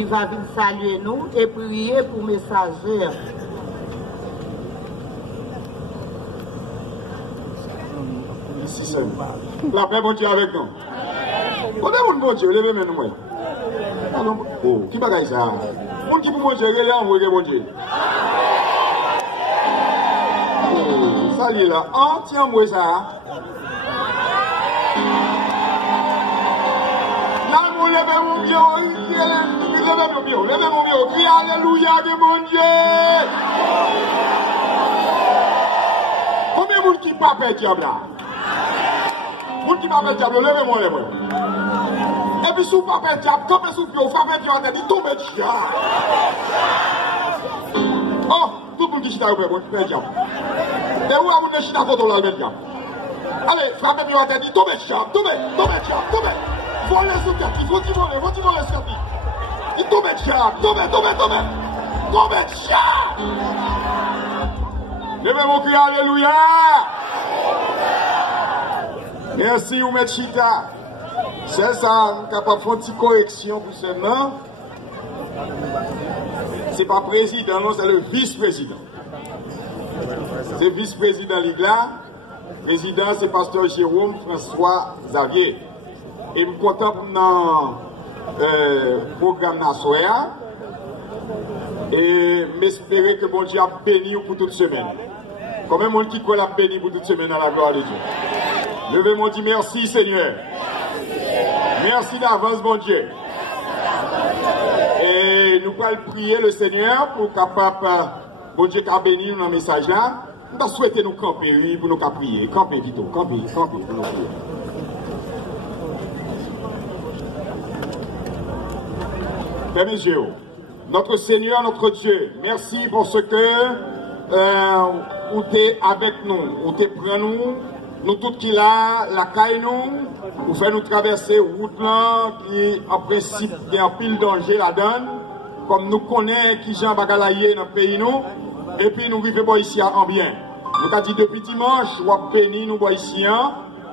il va venir saluer nous et prier pour messager. Ici seul. La paix, bon Dieu, avec nous. Prenez mon Dieu, levez-moi nous. Oh, qui bagaille ça? Mon qui pour mon Dieu, il est envoyé mon Dieu. Ça y est là. Ah, tiens, moi ça. Là, mon levez mon Dieu, levez mon Dieu, levez mon Dieu, crie alléluia de mon Dieu. Combien de monde qui pas peur diable là? Moun qui pas peur diable, levez-moi les bras. Et puis, si vous ne faites pas le diable, comme vous faites le diable, il tombe le diable. Oh, tout le monde qui chita, vous faites le diable. Et où est-ce que vous chita photo là, le diable? Allez, frappez le diable, il tombe le diable, tombe le diable, tombe. Volez sur le diable, il faut voler sur le diable. Il tombe le diable, tombe le diable. Levez mon cri, alléluia. Merci, vous mettez chita. C'est ça, on est capable de faire une petite correction pour ce nom. Ce n'est pas président, non, c'est le vice-président. C'est le vice-président de l'Église. Président, c'est pasteur Jérôme François Xavier. Et je suis content pour le programme national. Et j'espère que bon Dieu a béni pour toute semaine. Combien de monde qui croit la béni pour toute semaine à la gloire de Dieu? Levez-moi, dit merci Seigneur. Merci d'avance, mon Dieu. Et nous allons prier le Seigneur pour capable, bon Dieu, qui a béni dans le message là. Nous allons souhaiter nous camper, oui, pour nous prier. Camper, vite, camper, pour nous prier. Père mes yeux, notre Seigneur, notre Dieu, merci pour ce que vous êtes avec nous, vous êtes près nous. Nous tous qui là, la caille nous, pour faire nous traverser route là, qui en principe il y a un pile danger la donne, comme nous connaissons qui Jean Bagalaye dans le pays nous, et puis nous vivons ici en bien. Nous avons dit depuis dimanche, nous avons béni nous ici,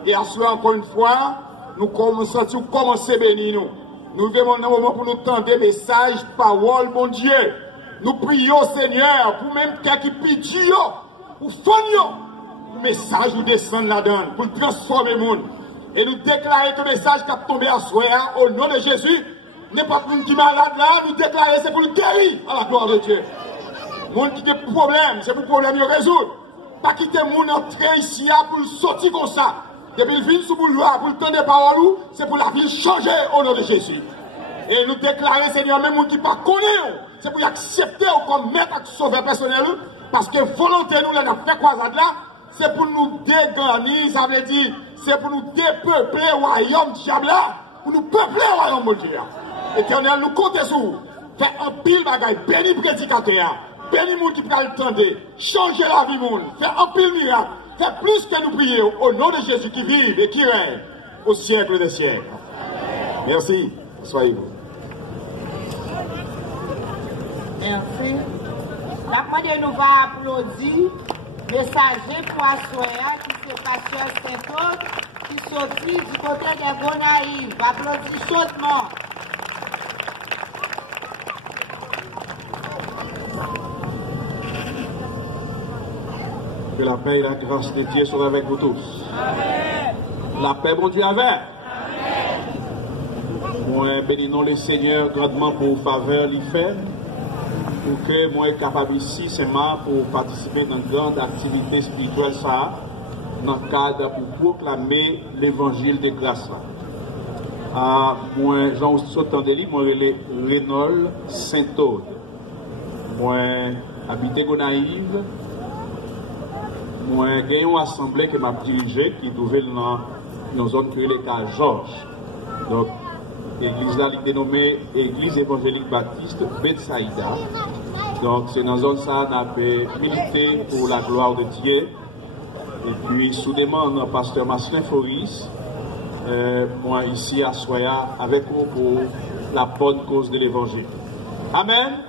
et à ce encore une fois, nous commençons à commencer béni nous. Nous vivons un moment pour nous tendre des messages, paroles, mon Dieu. Nous prions Seigneur, pour même quelqu'un qui pitié, pour faire le message nous descend là-dedans, pour transformer le monde. Et nous déclarer que le message qui a tombé à soi, au nom de Jésus, n'est pas pour nous qui est malade là, nous déclarer c'est pour le guérir à la gloire de Dieu. Le monde qui a des problèmes, c'est pour le problème de résoudre. Pas quitter le monde entrer ici pour le sortir comme ça. Depuis le vin sous le boulot, pour le temps des paroles, c'est pour la vie changer au nom de Jésus. Et nous déclarer, Seigneur, même monde qui ne pas connaît, c'est pour accepter comme maître et sauveur personnel, parce que volonté nous, là, n'a fait croisade là, c'est pour nous dégarnir, ça veut dire, c'est pour nous dépeupler le royaume diable là, pour nous peupler le royaume de Dieu. Éternel, nous comptons sur vous. Faites un pile bagaille, béni prédicateur, béni monde qui peut l'entendre, changer la vie monde, faites un pile miracle, faites plus que nous prier au nom de Jésus qui vit et qui règne au siècle des siècles. Merci, soyez-vous. Merci. La première nous va applaudir. Messager pour Assoya, qui se pasteur Saint-Claude, qui sortit du côté des Gonaïves. Applaudis chaudement. Que la paix et la grâce de Dieu soient avec vous tous. Amen. La paix, bon Dieu, avec. Amen. Moi, bénissons le Seigneur grandement pour faveur l'y fait. Pour que moi sois capable ici, c'est pour participer dans une grande activité spirituelle, ça, dans le cadre pour proclamer l'évangile de grâce. Moi, Jean Sautant de moi, je suis Renaud Saint-Aude. Moi, habité Gonaïve. Moi, j'ai une assemblée qui m'a dirigé, qui est trouvée dans une zone que les cas Georges. Donc, l'église là, est dénommée Église évangélique baptiste Bethsaïda. Donc, c'est dans une zone ça, on a milité pour la gloire de Dieu. Et puis, soudainement, on a pasteur Marcelin Foris, moi ici à Soya, avec vous pour la bonne cause de l'évangile. Amen.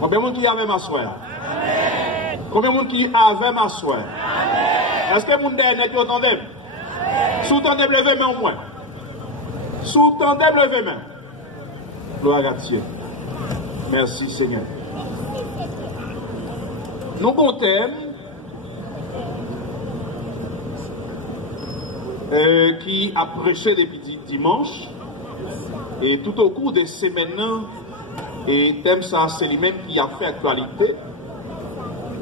Combien de monde qui avait ma Soya? Combien de monde qui avait ma Soya? Est-ce que mon dernier qui entendait? Sous-tendez levé main au moins. Sous-tendez levé main. Gloire à Dieu. Merci Seigneur. Nous bon thème qui a prêché depuis dimanche et tout au cours de ces maintenant et thème ça c'est lui-même qui a fait actualité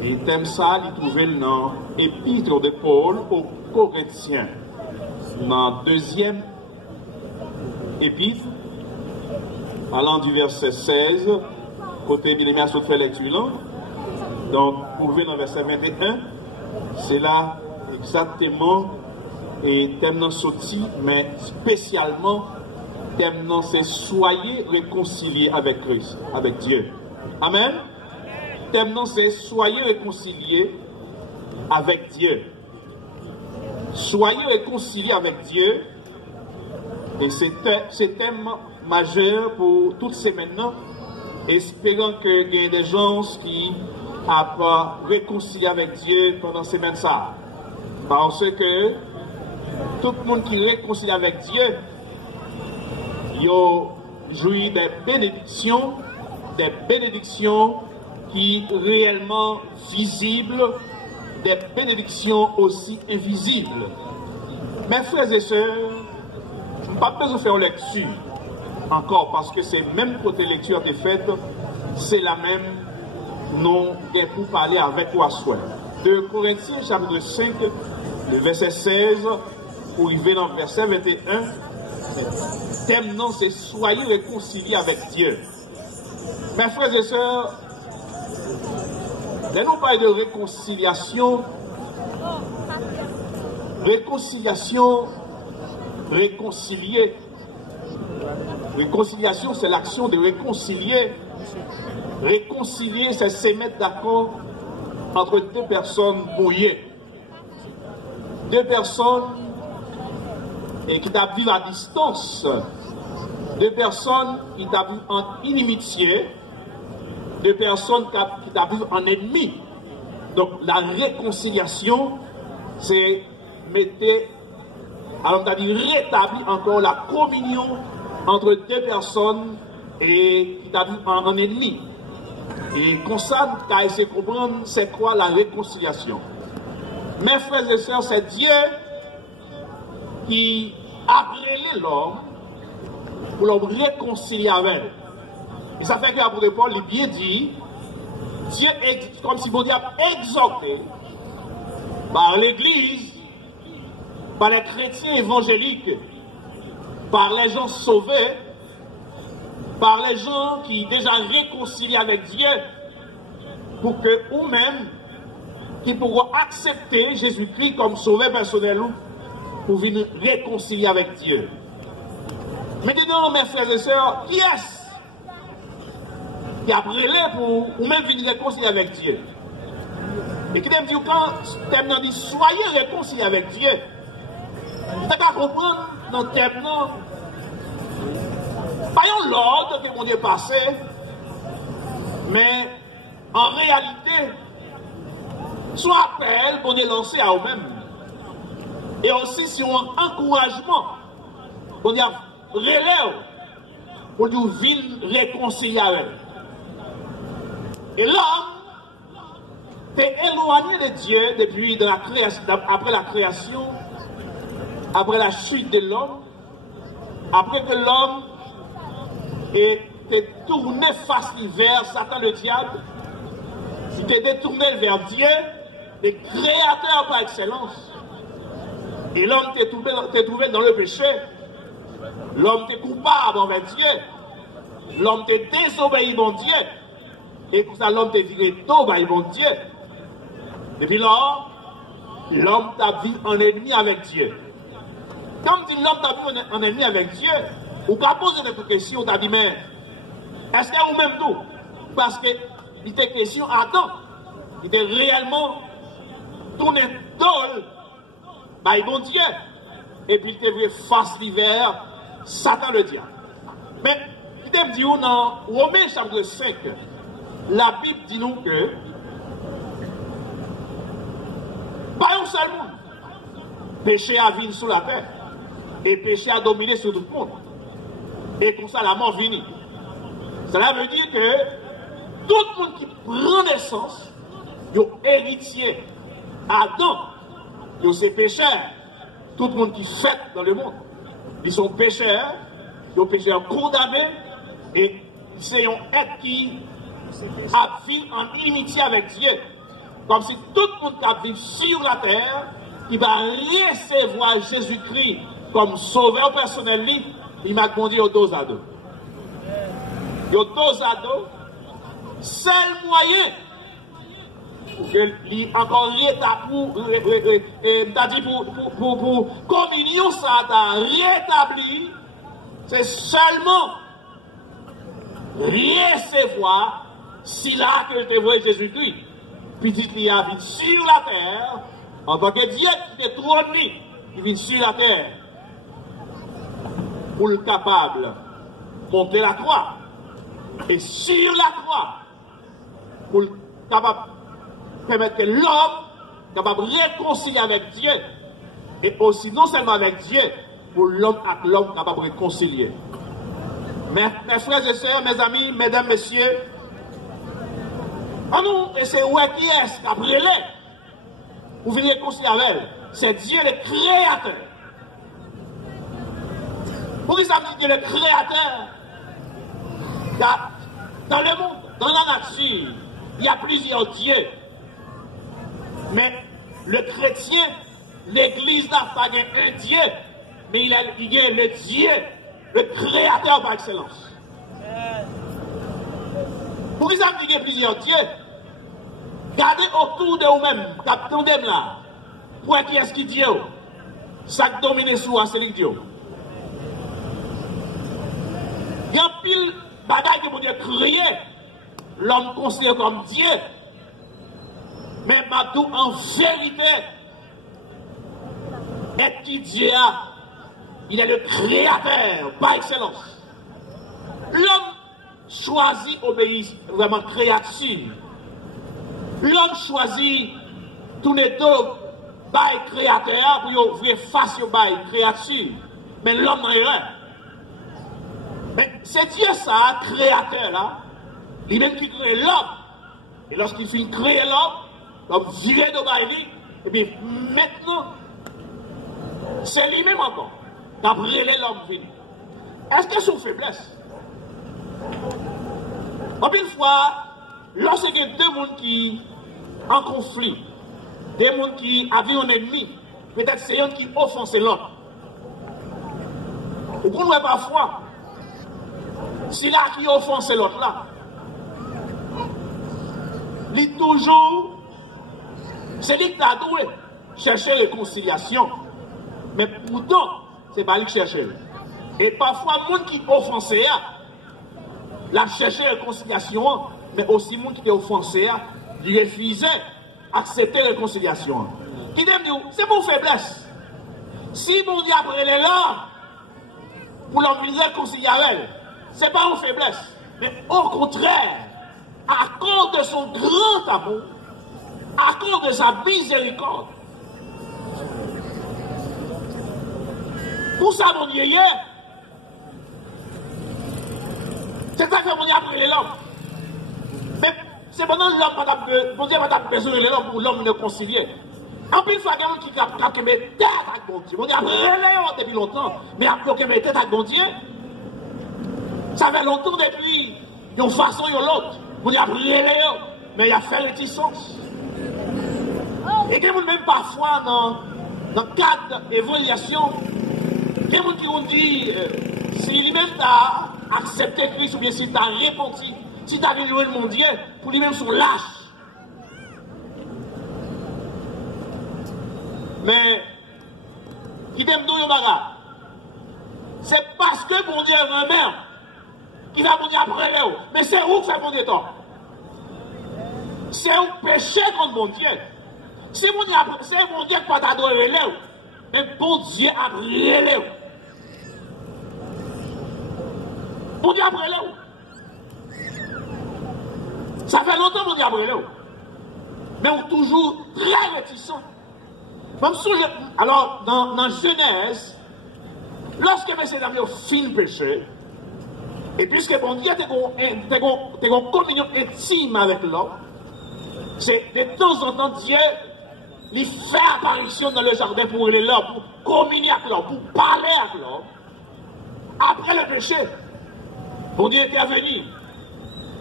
et thème ça il trouvait dans l'épître de Paul aux Corinthiens dans deuxième épître allant du verset 16 côté bien-aimé à fait lecture. Donc, pour venir dans le verset 21, c'est là exactement et thème non sorti, mais spécialement thème non c'est soyez réconciliés avec Christ, avec Dieu. Amen. Thème non c'est soyez réconciliés avec Dieu. Soyez réconciliés avec Dieu. Et c'est thème majeur pour toutes ces maintenant, espérant qu'il y ait des gens qui à pas réconcilier avec Dieu pendant ces semaines ça. Parce que tout le monde qui réconcilie avec Dieu, il jouit des bénédictions qui réellement visibles, des bénédictions aussi invisibles. Mes frères et sœurs, je n'ai pas besoin de faire une lecture encore parce que c'est même côté lecture des fêtes, c'est la même. Non, pour parler avec toi soir. 2 Corinthiens chapitre 5, le verset 16, pour arriver dans le verset 21, thème non, c'est soyez réconciliés avec Dieu. Mes frères et sœurs, là nous parlons de réconciliation, réconcilier. Réconciliation, c'est l'action de réconcilier. Réconcilier, c'est se mettre d'accord entre deux personnes brouillées. Deux personnes et qui vivent à distance. Deux personnes qui vivent en inimitié. Deux personnes qui vivent en ennemi. Donc la réconciliation, c'est rétablir encore la communion entre deux personnes et qui vivent en ennemi. Et comme ça, tu as essayé de comprendre c'est quoi la réconciliation. Mes frères et sœurs, c'est Dieu qui a créé l'homme pour le réconcilier avec. Et ça fait que l'apôtre Paul, il bien dit, Dieu est comme si bon Dieu a exhorté par l'Église, par les chrétiens évangéliques, par les gens sauvés, par les gens qui déjà réconcilient avec Dieu, pour que vous-même, qui pourront accepter Jésus-Christ comme sauveur personnel, pour venir réconcilier avec Dieu. Maintenant, mes frères et sœurs, qui est-ce qui a brûlé pour vous-même venir réconcilier avec Dieu? Et qui me dit, quand thème dit, soyez réconciliés avec Dieu, vous avez à comprendre dans le thème, pas l'ordre que mon Dieu passé, mais en réalité, soit appel qu'on est lancé à eux-mêmes, et aussi sur un encouragement, qu'on dit relève, pour nous venir réconcilier avec eux. Et l'homme est éloigné de Dieu depuis après la création, après la chute de l'homme, après que l'homme était tourné face vers Satan le diable, il était détourné vers Dieu, le créateur par excellence. Et l'homme était trouvé dans le péché. L'homme était coupable envers Dieu. L'homme était désobéi mon Dieu. Et pour ça, l'homme était viré d'obéir mon Dieu. Depuis lors, l'homme t'a vu en ennemi avec Dieu. Comme dit l'homme t'a vu en ennemi avec Dieu, ou qu'a posé notre question, t'as dit, mais est-ce qu'il y a vous-même tout? Parce que il était question, Adam, il était réellement tourné d'ol, by bon Dieu, et puis il était face l'hiver, Satan le diable. Mais, il t'a dit, dans Romains chapitre 5, la Bible dit nous que, pas un seul monde, péché a vécu sur la terre, et péché a dominé sur tout le monde. Et comme ça, la mort finit. Cela veut dire que tout le monde qui prend naissance, il est héritier. Adam, il est pécheur. Tout le monde qui fait dans le monde, ils sont pécheurs, ils sont pécheurs condamnés, et c'est un être qui a vécu en unité avec Dieu. Comme si tout le monde qui a vécu sur la terre, qui va recevoir Jésus-Christ comme sauveur personnel, il m'a demandé au dos à dos. Au dos à dos, seul moyen pour que lui encore pour communion ça t'a rétabli, c'est seulement recevoir si là que je te vois Jésus-Christ. Puis dit qu'il a vécu sur la terre, en tant que Dieu qui est trôné, il vit sur la terre, pour le capable de monter la croix. Et sur la croix, pour le capable de permettre que l'homme capable de réconcilier avec Dieu, et aussi non seulement avec Dieu, pour l'homme avec l'homme capable de réconcilier. Mes frères et sœurs, mes amis, mesdames, messieurs, nous, et c'est où qui est-ce qui a brûlé pour venir réconcilier avec elle? C'est Dieu le créateur. Pour ça me dit que le créateur, dans le monde, dans la nature, il y a plusieurs dieux. Mais le chrétien, l'église n'a pas un Dieu, mais il y a le Dieu, le créateur par excellence. Pour ça me dit qu'il y a plusieurs dieux, gardez autour de vous-même, captez là, pour qui est-ce qui dit, ça domine sur c'est le Dieu. Il y a pile bagaille que mon Dieu créé, l'homme considéré comme Dieu. Mais Mabdou, en vérité, est qui Dieu a, il est le créateur par excellence. L'homme choisit obéir vraiment créature. L'homme choisit tourner dos par créateur pour ouvrir face au bail créature. Mais l'homme n'a rien. Mais c'est Dieu ça, créateur là, lui-même qui crée l'homme. Et lorsqu'il finit de créer l'homme, l'homme vire de bail, et bien maintenant, c'est lui-même encore qui a brûlé l'homme fini. Est-ce que c'est une faiblesse? En une fois, lorsqu'il y a deux mondes qui en conflit, des mondes qui avaient un ennemi, peut-être c'est un qui offense l'autre. Ou pour nous parfois, si là qui offense l'autre là, il toujours, c'est lui qui a doué chercher réconciliation. Mais pourtant, c'est pas lui qui cherche. Et parfois, le monde qui offensé, la chercher réconciliation, mais aussi le monde qui est offensé, il refusait d'accepter la réconciliation. Qui dit, c'est mon faiblesse. Si mon Dieu après les là, pour l'envisager réconcilier avec elle, c'est pas une faiblesse. Mais au contraire, à cause de son grand amour, à cause de sa miséricorde, pour ça, mon Dieu, c'est ça que mon Dieu a pris l'homme. Mais c'est pendant l'homme, mon Dieu n'a pas besoin de l'homme pour l'homme de concilier. En plus, il faut quelqu'un qui a mis tête avec mon Dieu. Mon Dieu a pris l'homme depuis longtemps, mais a pris mis tête avec mon Dieu. Ça fait longtemps depuis, d'une façon ou l'autre. Mon Dieu a pris l'homme, mais il a fait réticence. Et que même parfois, dans le cadre d'évaluation, il y a des gens qui ont dit, si lui-même t'a accepté Christ ou bien si t'a repenti, si t'as vu louer mon Dieu, pour lui-même son lâche. Mais, qui t'aime d'où yon bagarre? C'est parce que mon Dieu est un mère qui va mon Dieu après eux. Mais c'est où que fait mon Dieu tort? C'est où péché contre mon Dieu. C'est mon Dieu qui va t'adorer là. Mais bon Dieu a brûlé là. Mon Dieu a brûlé là. Ça fait longtemps mon Dieu a brûlé là. Mais on est toujours très réticent. Alors, dans Genèse, lorsque M. David a fini le péché, Et puisque bon Dieu a une communion intime avec l'homme, c'est de temps en temps Dieu lui fait apparition dans le jardin pour aller là, pour communier avec l'homme, pour parler avec l'homme. Après le péché, bon Dieu était venu.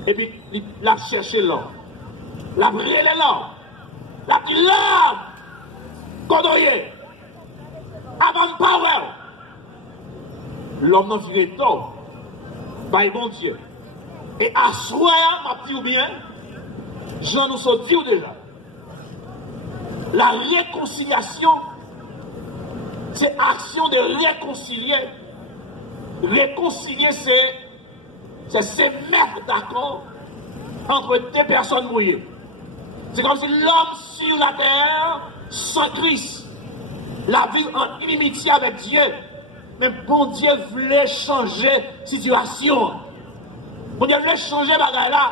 Et puis il a cherché l'homme. Il a brûlé l'homme. Il a dit l'homme, Kodoye, avant power. L'homme n'a viré tôt. By bon Dieu. Et à soi, m'a dit ou bien, j'en nous ai dit déjà. La réconciliation, c'est action de réconcilier. Réconcilier, c'est se mettre d'accord entre deux personnes mouillées. C'est comme si l'homme sur la terre, sans Christ, la vie en inimitié avec Dieu. Mais bon Dieu voulait changer la situation. Bon Dieu voulait changer la là.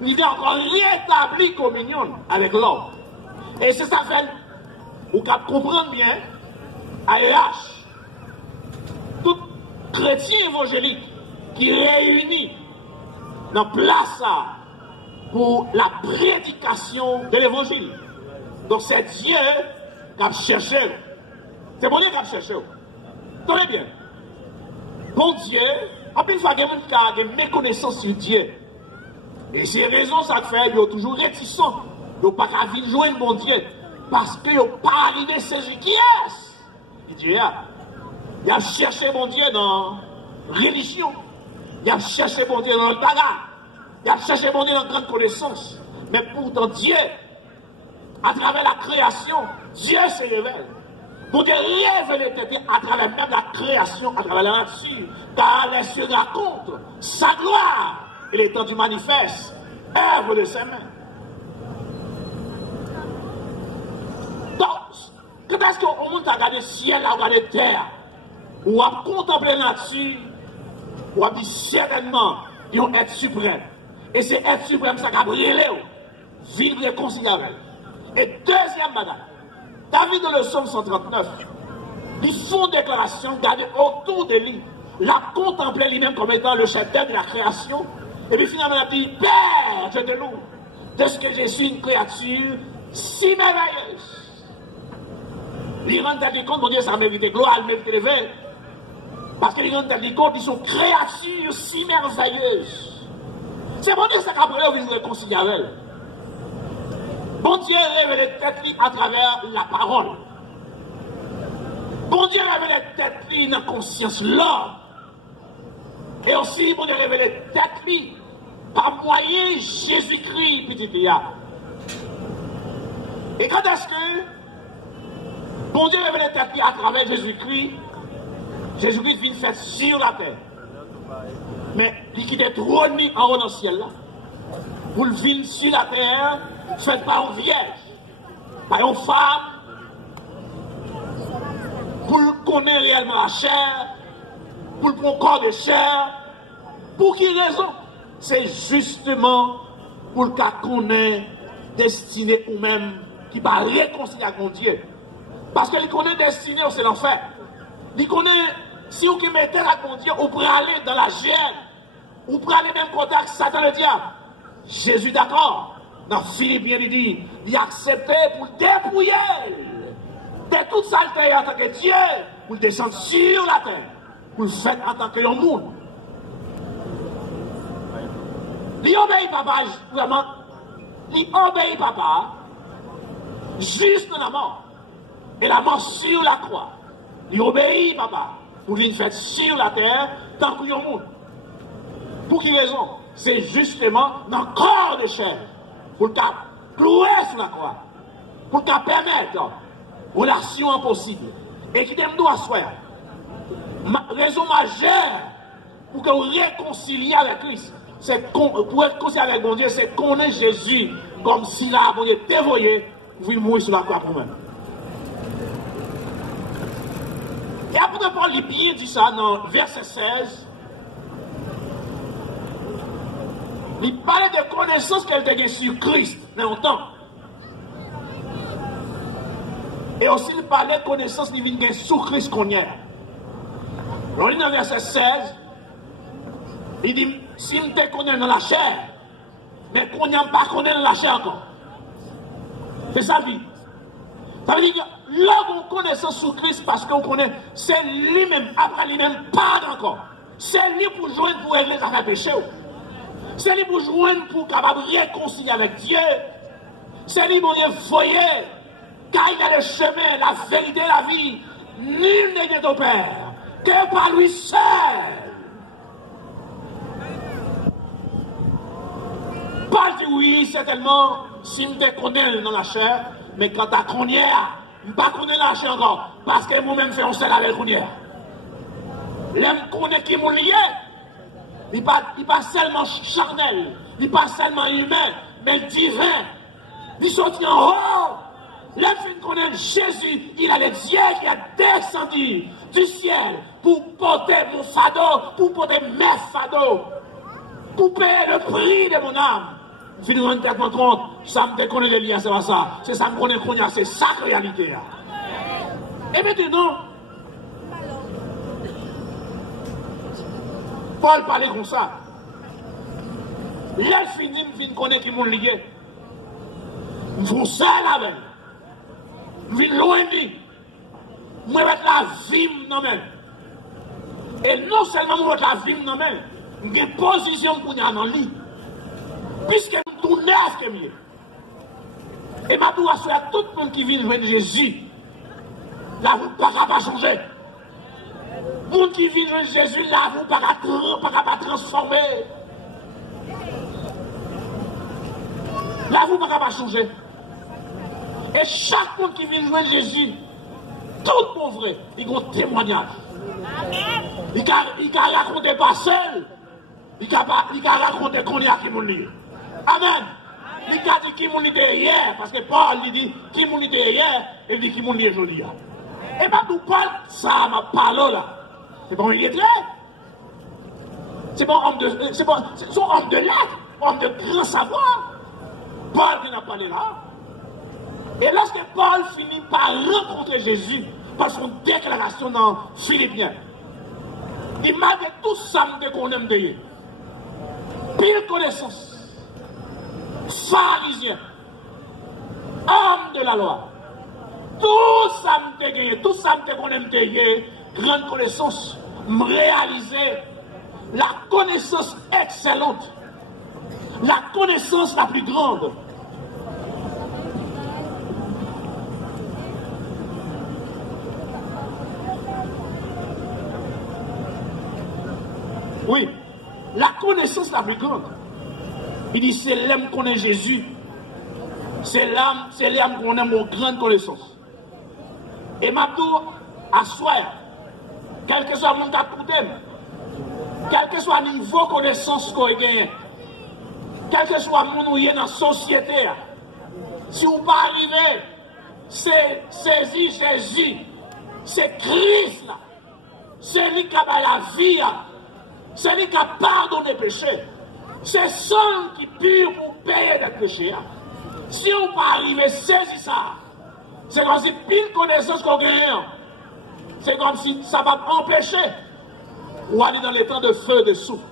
Il voulait encore rétablir communion avec l'homme. Et c'est ça fait, vous comprenez bien, AEH, tout chrétien évangélique qui réunit dans place pour la prédication de l'évangile. Donc c'est Dieu qui a cherché. C'est bon Dieu qui a cherché. Tenez bien. Bon Dieu, en plus, il y a une méconnaissance sur Dieu. Et c'est raison ça fait, ils sont toujours réticents. Ils n'ont pas qu'à venir joindre bon Dieu. Parce qu'ils n'ont pas arrivé à saisir qui est. Dieu il a cherché bon Dieu dans la religion. Il a cherché bon Dieu dans le bagarre. Il a cherché bon Dieu dans la grande connaissance. Mais pourtant Dieu, à travers la création, Dieu se révèle. Bon Dieu révèle à travers même la création, à travers la nature. Car les cieux racontent sa gloire et l'étendue manifeste, œuvre de ses mains. Donc, quand est-ce qu'on monte à regarder le ciel, à regarder la terre, ou à contempler la nature, ou à dire certainement, ils ont être suprême. Et c'est être suprême, ça a brûlé, vivre réconciliable. Et deuxième bagaille, David dans le psaume 139, ils font déclaration, garder autour de lui, la contempler lui-même comme étant le chef-d'œuvre de la création, et puis finalement il dit, Père, je te loue, de ce que je suis une créature si merveilleuse. Il rend compte, mon Dieu, ça mérite gloire, mérite l'éveil, parce qu'il rend compte, ils sont créatures si merveilleuses. C'est bon Dieu, ça qu'a brûlé, vous réconcilier avec elle. Bon Dieu révèle tête à travers la parole. Bon Dieu révèle tête dans la conscience l'homme. Et aussi, bon Dieu révèle tête par moyen Jésus-Christ, petit Théa. Et quand est-ce que bon Dieu révèle tête à travers Jésus-Christ, Jésus-Christ vient faire sur la terre. Mais il quitte trône en haut dans le ciel là. Pour le vivre sur la terre, fait par une vierge, par une femme, pour connaître réellement la chair, pour le prendre corps de chair. Pour quelle raison? C'est justement pour le cas qu'on est destiné ou même qui va réconcilier avec Dieu. Parce qu'il connaît destiné, c'est l'enfer. Il connaît, si vous qui mettez avec mon Dieu, vous pouvez aller dans la gêne, vous pouvez aller même contact Satan le diable. Jésus d'accord. Dans Philippiens, il dit, il a accepté pour dépouiller de toute saleté en tant que Dieu, pour le descendre sur la terre, pour le faire en tant que monde. Il obéit papa, vraiment, il obéit papa, juste dans la mort, et la mort sur la croix. Il obéit papa, pour lui faire sur la terre, tant que monde. Pour quelle raison? C'est justement dans le corps de chair. Pour le cas clouer sur la croix. Pour le cas permettre une relation impossible. Et qui t'aime doit soir. Raison majeure pour que vous réconciliez avec Christ. C'est pour être réconcilié avec mon Dieu, c'est qu'on est Jésus comme si là, mon Dieu dévoyé, vous mourir sur la croix pour moi. Et après Paul, il bien dit ça dans verset 16. Il parlait de connaissance qu'elle gagnait sur Christ dans longtemps. Et aussi il parlait de connaissance qu'il vient sur Christ qu'on y est. On lit dans verset 16. Il dit, si je te connais dans la chair, mais qu'on n'a pas connaît dans la chair encore. C'est ça, vie. Ça veut dire que là, on connaît ça sous Christ parce qu'on connaît, c'est lui-même, après lui-même, pas encore. C'est lui pour joindre pour régler les péché. C'est lui pour joindre pour capable de réconcilier avec Dieu. C'est lui pour dire, voyez, car il a le chemin, la vérité, la vie. Nul n'est au Père que par lui seul. Paul dit oui, certainement, si je te connais dans la chair, mais quand tu connais, je ne pas connais la chair encore, parce que moi-même fais un seul avec le l'homme connaît qui m'a lié, il n'est pas seulement charnel, il n'est pas seulement humain, mais divin. Il sortit en haut. L'homme qui connaît Jésus, il a le Dieu qui a descendu du ciel pour porter mon fardeau, pour porter mes fardeaux, pour payer le prix de mon âme. Je me rends tellement compte, ça me déconne les liens, c'est pas ça. C'est ça me connaît qu'on y a, c'est ça la réalité. Et maintenant, Paul parlait comme ça. Là, je finis, connaître qui m'ont lié. Je suis seul avec. Je suis loin de lui. Je vais mettre la vie dans même. Et non seulement je vais mettre la vie dans même, je vais une position pour y aller dans lui. Puisque je suis tout neuf que mieux. Et ma doua à tout le monde qui vient joindre Jésus. La vous ne pas changer. Le monde qui vit de Jésus, là, vous ne pas transformer. Là, vous ne pas changer. Et chaque monde qui vit de Jésus, tout pour vrai, il a un témoignage. Il ne raconte pas seul. Il ne raconte qu'on y a qui m'a dit. Amen. Il a dit qui m'a dit hier, parce que Paul dit qui m'a dit hier, et il dit qui m'a dit aujourd'hui. Et bien, nous parlons ça, ma parole là. C'est bon, il est clair. C'est bon, homme de lettres, homme de grand savoir. Paul qui n'a pas parlé là. Et lorsque Paul finit par rencontrer Jésus, par son déclaration dans Philippiens, il m'a dit tout ça qu'on aime de lui. Pile connaissance, pharisien, homme de la loi, tout ça me gagné, tout ça qu'on aime de lui, grande connaissance, me réaliser la connaissance excellente, la connaissance la plus grande. Oui, la connaissance la plus grande. Il dit c'est l'âme qu'on est Jésus. C'est l'âme qu'on aime aux grandes connaissances. Et maintenant, à soi, quel que soit mon cas, quel que soit le niveau de connaissance qu'on a gagné, quel que soit mon nouveau dans la société, si vous ne pas arriver, c'est saisir Jésus, c'est Christ là, c'est lui qui a la vie, c'est lui qui a pardonné les péchés, c'est son qui pur pour payer des péchés. Si on ne pas arriver à saisir ça, c'est comme si pile connaissance qu'on gagne. C'est comme si ça va empêcher ou aller dans les temps de feu, de souffle.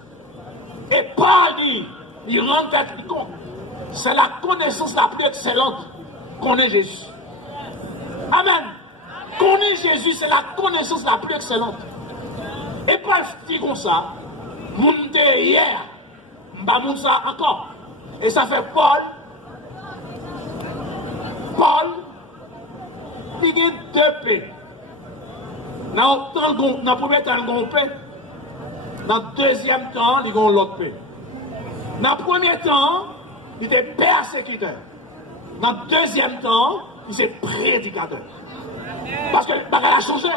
Et Paul dit, il rend compte, c'est la connaissance la plus excellente qu'on ait Jésus. Amen. Qu'on ait Jésus, c'est la connaissance la plus excellente. Et Paul dit comme ça, monte hier, m'a monte ça encore. Et ça fait Paul, il y a deux paix. Dans le premier temps, il y a une paix. Dans le deuxième temps, il y a l'autre paix. Dans le premier temps, il était persécuteur. Dans le deuxième temps, il était prédicateur. Parce que le bagage a changé.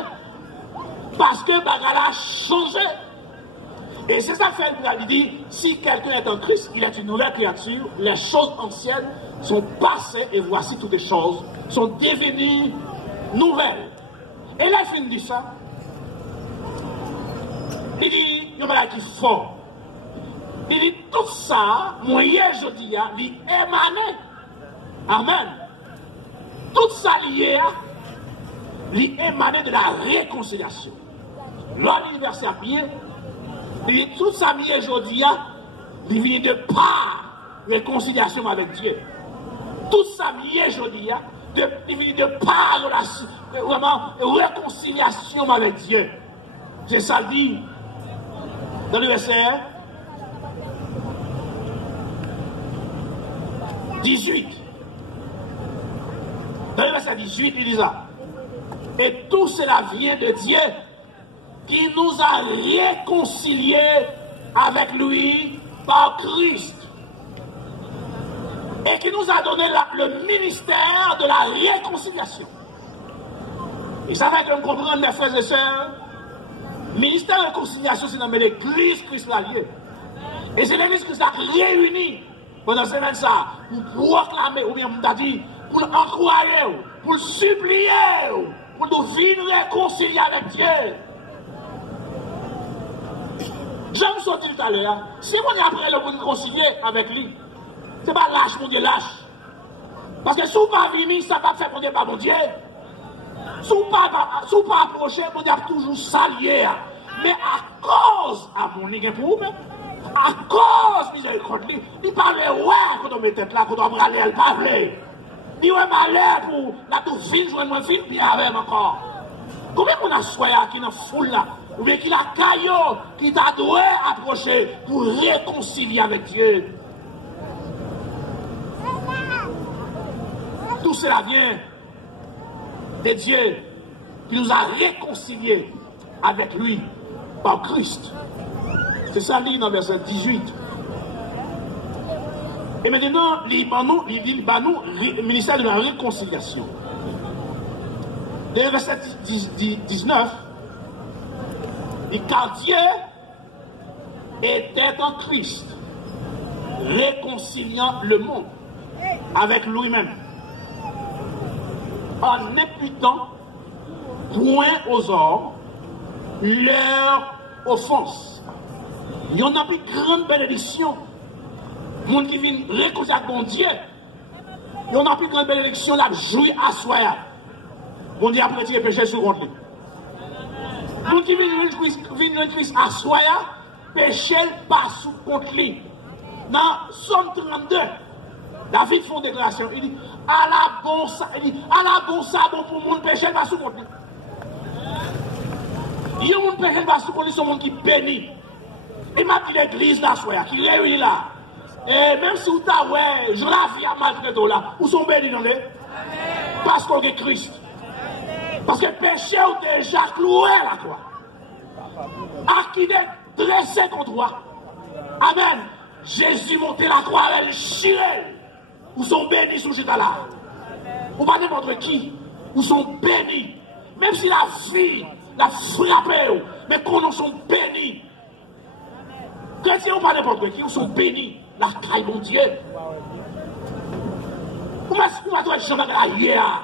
Parce que le bagage a changé. Et c'est ça fait, il dit, si quelqu'un est en Christ, il est une nouvelle créature, les choses anciennes sont passées et voici toutes les choses sont devenues nouvelles. Et là, il dit ça. Il dit, il y a un malade qui est fort. Il dit, tout ça, moi hier, je dis, il émane. Amen. Tout ça lié, il émane de la réconciliation. L'université à pied, Tout ça mis aujourd'hui, il vient de par réconciliation avec Dieu. Tout ça mis aujourd'hui, il vient de par vraiment réconciliation avec Dieu. C'est ça dit dans le verset 18. Dans le verset 18, il dit ça. Et tout cela vient de Dieu qui nous a réconciliés avec lui par Christ. Et qui nous a donné le ministère de la réconciliation. Et ça fait que nous comprenons, mes frères et sœurs, ministère de réconciliation, c'est dans l'église Christ l'allié. Et c'est l'église Christ a réuni pendant cette semaine ça, pour proclamer, ou bien pour dire, pour encourager, pour supplier, pour nous venir réconcilier avec Dieu. J'aime sortir tout à l'heure. Si on est après le pour nous réconcilier avec lui, c'est pas lâche, mon Dieu, lâche. Parce que si vous ne venez pas, ça ne va pas faire mon Dieu par mon Dieu. Si vous ne pas approcher, mon Dieu a toujours salié. Mais à cause, à mon Dieu, pour vous, à cause miséricorde, il parle, ouais, quand on met tête là, quand on va aller, elle parle. Il va aller pour la tout fine, jouer moins fine, bien avec encore. Combien on a soyé qui est dans la foule là, ou bien qui a caillot, qui t'a doué approcher pour réconcilier avec Dieu. Tout cela vient de Dieu qui nous a réconciliés avec lui par Christ. C'est ça, dit dans le verset 18. Et maintenant, il dit le ministère de la réconciliation. Dans le verset 19, il dit car Dieu était en Christ, réconciliant le monde avec lui-même, en imputant point aux hommes leur offense. Il y en a plus grande bénédiction. Les gens qui viennent réconcilier avec mon Dieu, il y en a plus grande bénédiction, la jouir à soi. Mon Dieu a retiré le péché sur contre lui. Les gens qui viennent réconcilier à soi, péché pas sous contre lui. Dans Somme 32, David fait une déclaration. Il dit à la bon sabon pour mon péché pas sous contre lui. Il y a un péché pas sous contre lui, c'est un monde qui bénit. Et m'a dit l'église là, qui réunit là. Et même si vous avez, ouais, je la vis à maltraiter là, où sont bénis dans les? Parce qu'on est Christ. Parce que le péché est déjà cloué là, quoi. À qui est dressé contre toi. Amen. Jésus monté la croix avec le chiré. Où sont bénis sous cet là. Ou pas n'importe qui. Où sont bénis. Même si la vie la frappé, mais qu'on nous sont bénis. Chrétiens ou pas n'importe qui, ils sont bénis. La caille, mon Dieu. Comment est-ce qu'on va trouver jamais la hier?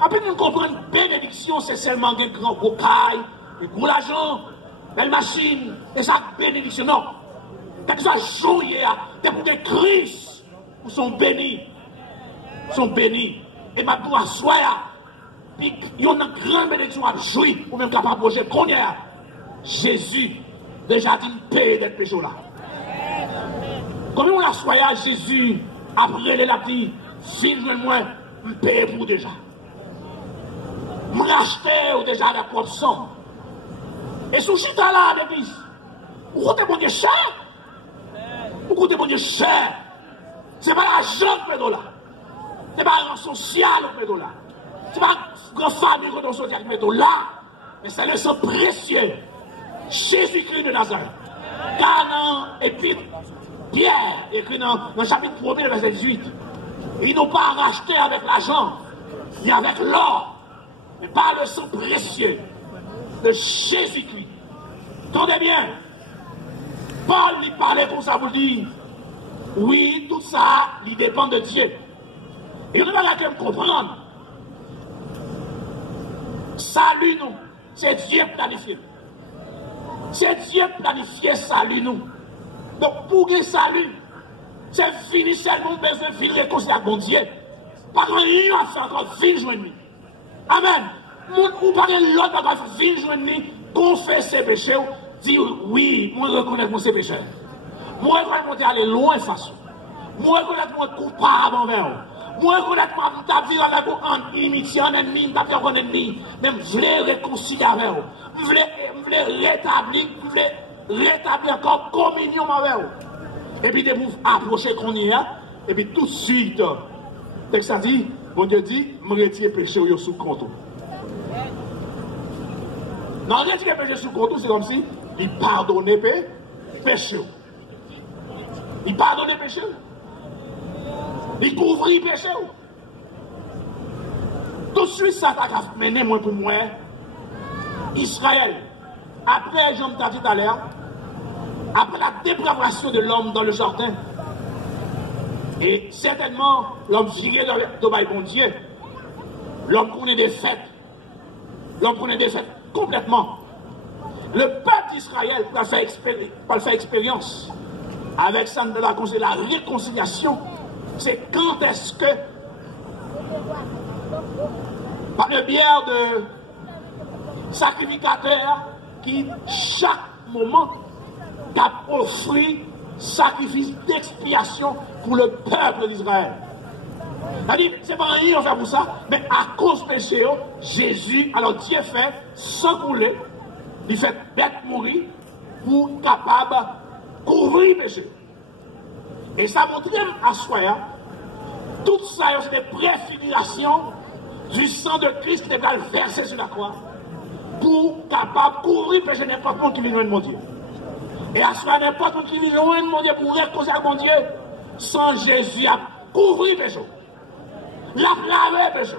Après, nous comprenons bénédiction, c'est seulement des grands gros cailles, des gros l'argent, belle machine, et ça, bénédiction. Non. Quand ils sont joués hier, c'est pour des Christ, ils sont bénis. Ils sont bénis. Et maintenant, à soi, puis il y a une grande bénédiction à jouer, ou même capable de projet. Première, Jésus, déjà dit, paye d'être péché là. Comme on a soyé à Jésus, après les lapis, filme moi, me paye pour déjà. Me racheter ou déjà la propre sang. Et sous chita là, l'église, vous comptez bon Dieu cher? Vous comptez bon Dieu cher? C'est pas l'argent que vous là. C'est pas l'argent social que vous là. C'est pas la grande famille que vous là. Mais c'est le sang précieux. Jésus-Christ de Nazareth. Car et puis Pierre, écrit dans le chapitre 1er, verset 18, ils n'ont pas racheté avec l'argent, ni avec l'or, mais par le sang précieux de Jésus-Christ. Entendez bien, Paul lui parlait comme ça pour dire, oui, tout ça, il dépend de Dieu. Et on ne va pas comprendre. Salut nous, c'est Dieu planifié. C'est Dieu planifié salut nous. Donc pour le salut, c'est fini seulement besoin de venir réconcilier avec mon Dieu. Pas rien à faire encore, venir joindre lui. Amen. Ou pas l'autre, pas venir joindre lui, confesser ses péchés, dit oui, moi reconnais mon pécheur. Moi reconnais mon aller loin façon. Moi reconnais mon coupable envers vous. Moi reconnais mon t'a vivre avec vous en inimitié, en ennemi, t'a fait en ennemi. Même je voulais réconcilier avec vous. Je voulais rétablir encore communion avec vous. Et puis, de vous approcher qu'on y a, et puis tout de suite, texte a dit, bon Dieu dit, me retire péché sous compte. Non, retirer péché sous compte, c'est comme si il pardonnait péché. Il pardonnait péché. Il couvrit péché. Tout de suite, ça t'a mené moi pour moi. Israël, après, j'en t'ai dit tout à l'heure, après la dépravation de l'homme dans le jardin, et certainement l'homme viré de bon Dieu, l'homme connaît des fêtes, complètement. Le peuple d'Israël va faire expérience avec ça de la réconciliation. C'est quand est-ce que, par le biais de sacrificateurs qui, chaque moment, a offert sacrifice d'expiation pour le peuple d'Israël. C'est-à-dire, c'est pas rien faire pour ça, mais à cause du péché, Jésus, alors Dieu fait sans couler, il fait bête mourir pour capable couvrir le péché. Et ça montre à soi, tout ça, c'est des préfigurations du sang de Christ qui est versé sur la croix pour capable couvrir le péché n'importe qui vient de mon Dieu. Et à soi, n'importe qui vient de mon Dieu pour réconcilier avec mon Dieu, sans Jésus à couvrir le péché. La laver le péché.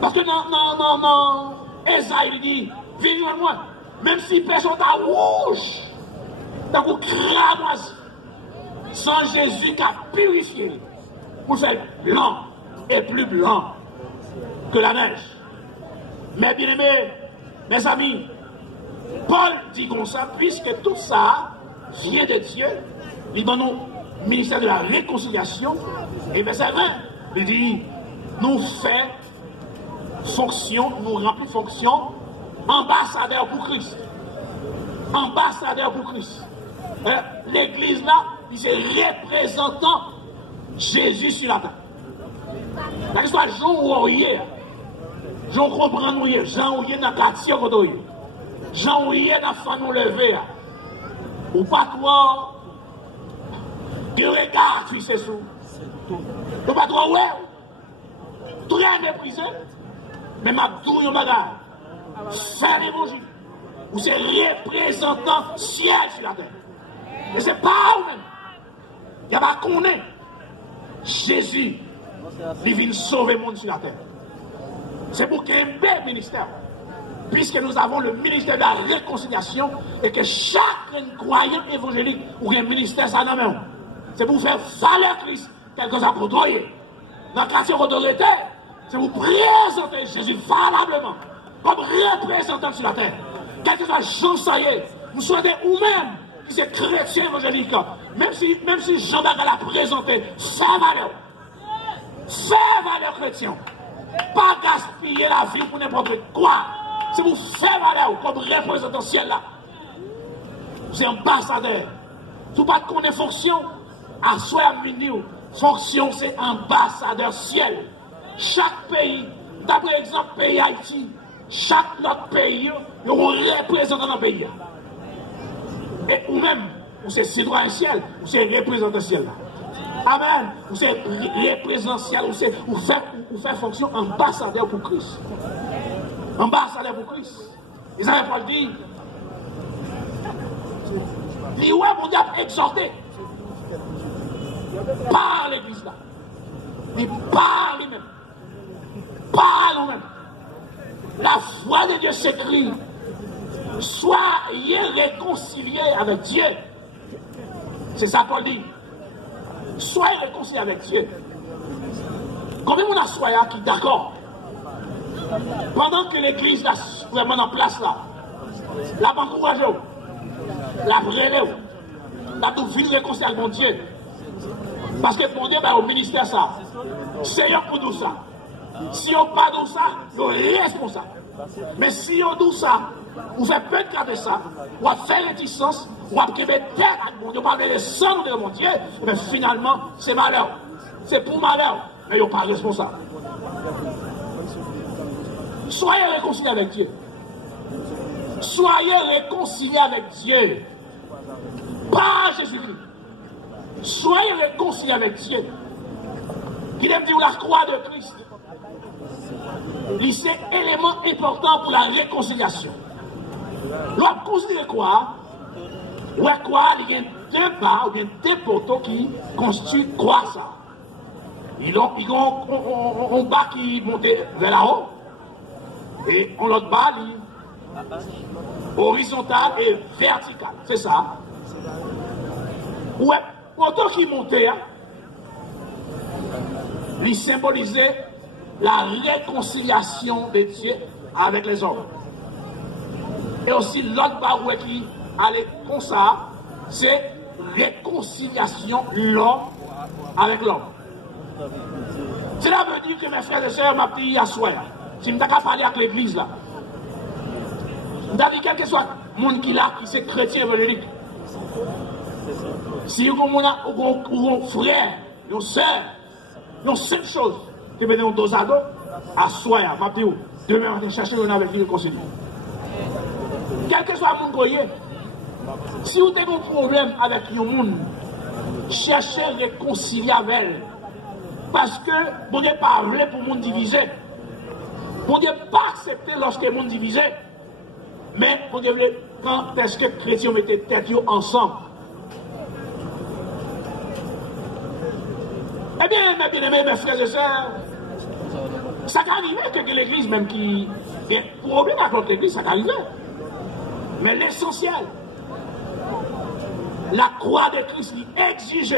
Parce que non, Esaïe il dit, viens loin de moi, même si le péché est rouge, dans le cramoisi, sans Jésus qui a purifié, pour faire blanc et plus blanc que la neige. Mais bien aimés, mes amis, Paul dit comme ça, puisque tout ça vient de Dieu, il donne au ministère de la réconciliation, et verset 20, il dit, nous fait fonction, nous remplit fonction, ambassadeur pour Christ. Ambassadeur pour Christ. L'église là, il est représentant Jésus sur la terre. La histoire, Jean Ouye, Jean comprend nous, Jean Ouye dans le quartier, Jean Ouye dans le fanou levé, ou pas toi, qui regarde, tu sais, sous. Ou pas toi, ouais, très méprisé, mais ma douille, bagage, faire l'évangile, ou c'est représentant ciel sur la terre. Et c'est pas vous-même. Il n'y a pas qu'on est. Jésus, il vient sauver le monde sur la terre. C'est pour qu'il y ait un bel ministère. Puisque nous avons le ministère de la réconciliation et que chaque croyant évangélique ou un ministère, ça n'a même. C'est pour faire valeur Christ, quelque chose à contrôler. Dans le quartier d'autorité, c'est pour présenter Jésus valablement comme représentant sur la terre. Quel que soit Jean Saillé, vous souhaitez vous-même qui c'est chrétien évangélique, même si Jean-Baptiste l'a présenté, fais valeur chrétien. Pas gaspiller la vie pour n'importe quoi. C'est pour faire valeur comme représentant ciel là. Vous êtes ambassadeur. Tout pas qu'on ait fonction, à soi à minute, fonction c'est ambassadeur ciel. Chaque pays, d'après exemple pays Haïti, chaque autre pays, il y a un représentant dans le pays. Et ou même, vous êtes citoyen ciel, vous êtes représentant ciel là. Amen. Vous êtes représentant ciel, vous faites fonction ambassadeur pour Christ. Ambassadeur pour Christ. Ils avaient pas dit. Les ouais, mon diable exhorté. Par l'église là. Mais par lui-même. Par nous-mêmes. La foi de Dieu s'écrit. Soyez réconciliés avec Dieu. C'est ça qu'on dit. Soyez réconciliés avec Dieu. Combien on a soyé qui d'accord? Pendant que l'église là, vraiment en place là, la encouragé, la brûlé, la tout ville réconcilier avec mon Dieu. Parce que mon Dieu, au ministère ça, Seigneur pour nous ça. Si on pas de ça, on est responsable. Mais si on dit ça, on fait peu de cas de ça, on fait réticence, on a créé terre, on parle de sang de mon Dieu, mais finalement, c'est malheur. C'est pour malheur, mais on n'est pas responsable. Soyez réconciliés avec Dieu. Soyez réconciliés avec Dieu. Pas Jésus-Christ. Soyez réconciliés avec Dieu. Il aime dire la croix de Christ. C'est un élément important pour la réconciliation. L'on considère quoi? Il y a deux barres ou bien deux poteaux qui constituent quoi ça? Ils ont un bas qui monte vers là-haut et on l'autre bas horizontal et vertical. C'est ça. Ouais, poteau qui montait, il symbolisait la réconciliation de Dieu avec les hommes. Et aussi l'autre barre qui allait comme ça, c'est réconciliation l'homme avec l'homme. Cela veut dire que mes frères et sœurs m'a pris à soi. Si je ne pas parler avec l'église là, je dit quel que soit le monde qui là, qui c'est chrétien évangélique. Si vous avez un frère, une soeur, une seule chose, que vous avez un dos à dos, à soi, m'a dit, demain on va chercher un avec lui réconcilier. Quel que soit le monde qui est, si vous avez un problème avec un monde, cherchez à réconcilier avec elle. Parce que vous n'avez pas parlé pour le monde divisé. Vous n'avez pas accepté lorsque le monde divisé. Mais vous devez, quand est-ce que les chrétiens mettaient tête ensemble? Eh bien, mes bien-aimés, mes frères et sœurs, ça arrive que l'église, même qui a un problème avec l'église, ça arrive. Mais l'essentiel, la croix de Christ exige